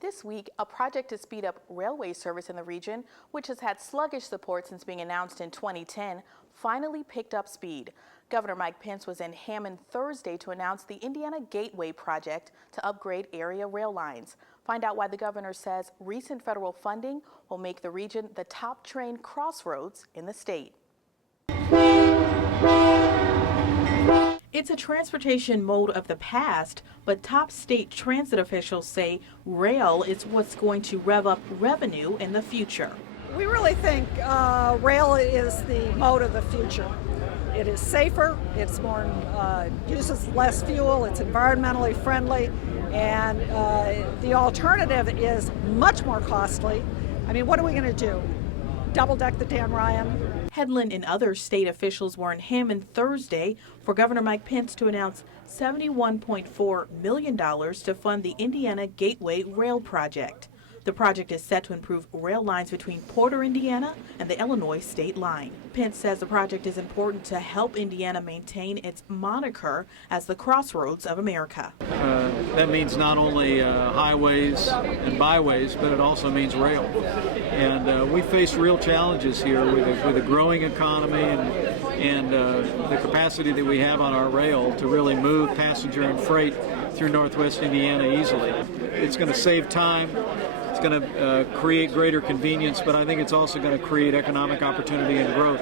This week, a project to speed up railway service in the region, which has had sluggish support since being announced in 2010, finally picked up speed. Governor Mike Pence was in Hammond Thursday to announce the Indiana Gateway project to upgrade area rail lines. Find out why the governor says recent federal funding will make the region the top train crossroads in the state. It's a transportation mode of the past, but top state transit officials say rail is what's going to rev up revenue in the future. We really think rail is the mode of the future. It is safer, it's more, uses less fuel, it's environmentally friendly, and the alternative is much more costly. I mean, what are we going to do? Double deck the Dan Ryan? Headland and other state officials were in Hammond Thursday for Governor Mike Pence to announce $71.4 million to fund the Indiana Gateway Rail Project. The project is set to improve rail lines between Porter, Indiana and the Illinois state line. Pence says the project is important to help Indiana maintain its moniker as the crossroads of America. That means not only highways and byways, but it also means rail. And we face real challenges here with a growing economy and the capacity that we have on our rail to really move passenger and freight through Northwest Indiana easily. It's going to save time. It's going to create greater convenience, but I think it's also going to create economic opportunity and growth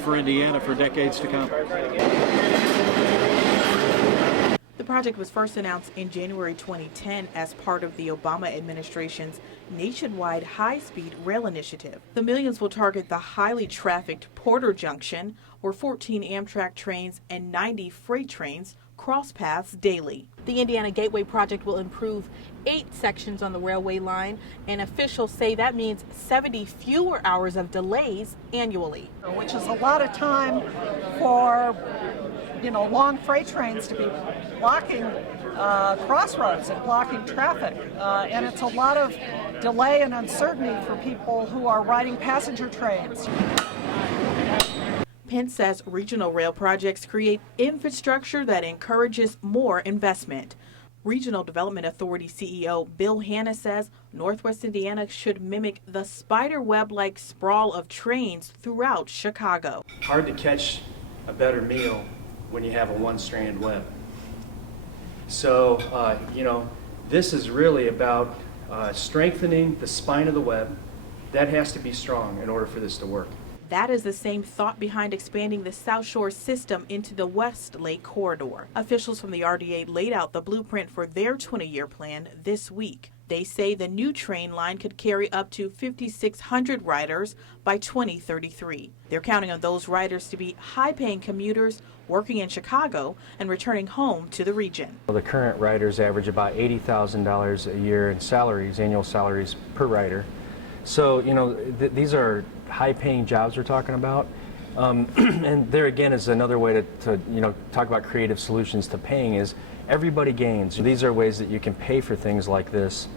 for Indiana for decades to come. The project was first announced in January 2010 as part of the Obama administration's nationwide high-speed rail initiative. The millions will target the highly trafficked Porter Junction, where 14 Amtrak trains and 90 freight trains cross paths daily. The Indiana Gateway project will improve 8 sections on the railway line, and officials say that means 70 fewer hours of delays annually. Which is a lot of time for, long freight trains to be blocking crossroads and blocking traffic. And it's a lot of delay and uncertainty for people who are riding passenger trains. Pence says regional rail projects create infrastructure that encourages more investment. Regional Development Authority CEO Bill Hanna says Northwest Indiana should mimic the spider web-like sprawl of trains throughout Chicago. Hard to catch a better meal when you have a one-strand web. So, this is really about strengthening the spine of the web. That has to be strong in order for this to work. That is the same thought behind expanding the South Shore system into the West Lake Corridor. Officials from the RDA laid out the blueprint for their 20-year plan this week. They say the new train line could carry up to 5,600 riders by 2033. They're counting on those riders to be high-paying commuters working in Chicago and returning home to the region. The current riders average about $80,000 a year in salaries, annual salaries per rider. So, these are high-paying jobs we're talking about. And there again is another way to talk about creative solutions to paying is everybody gains. These are ways that you can pay for things like this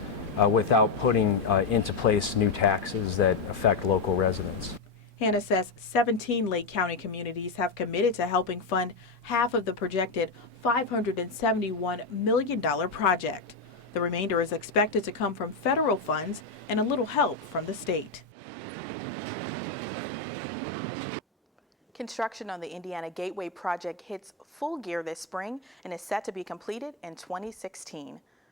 without putting into place new taxes that affect local residents. Hanna says 17 Lake County communities have committed to helping fund half of the projected $571 million project. The remainder is expected to come from federal funds and a little help from the state. Construction on the Indiana Gateway project hits full gear this spring and is set to be completed in 2016.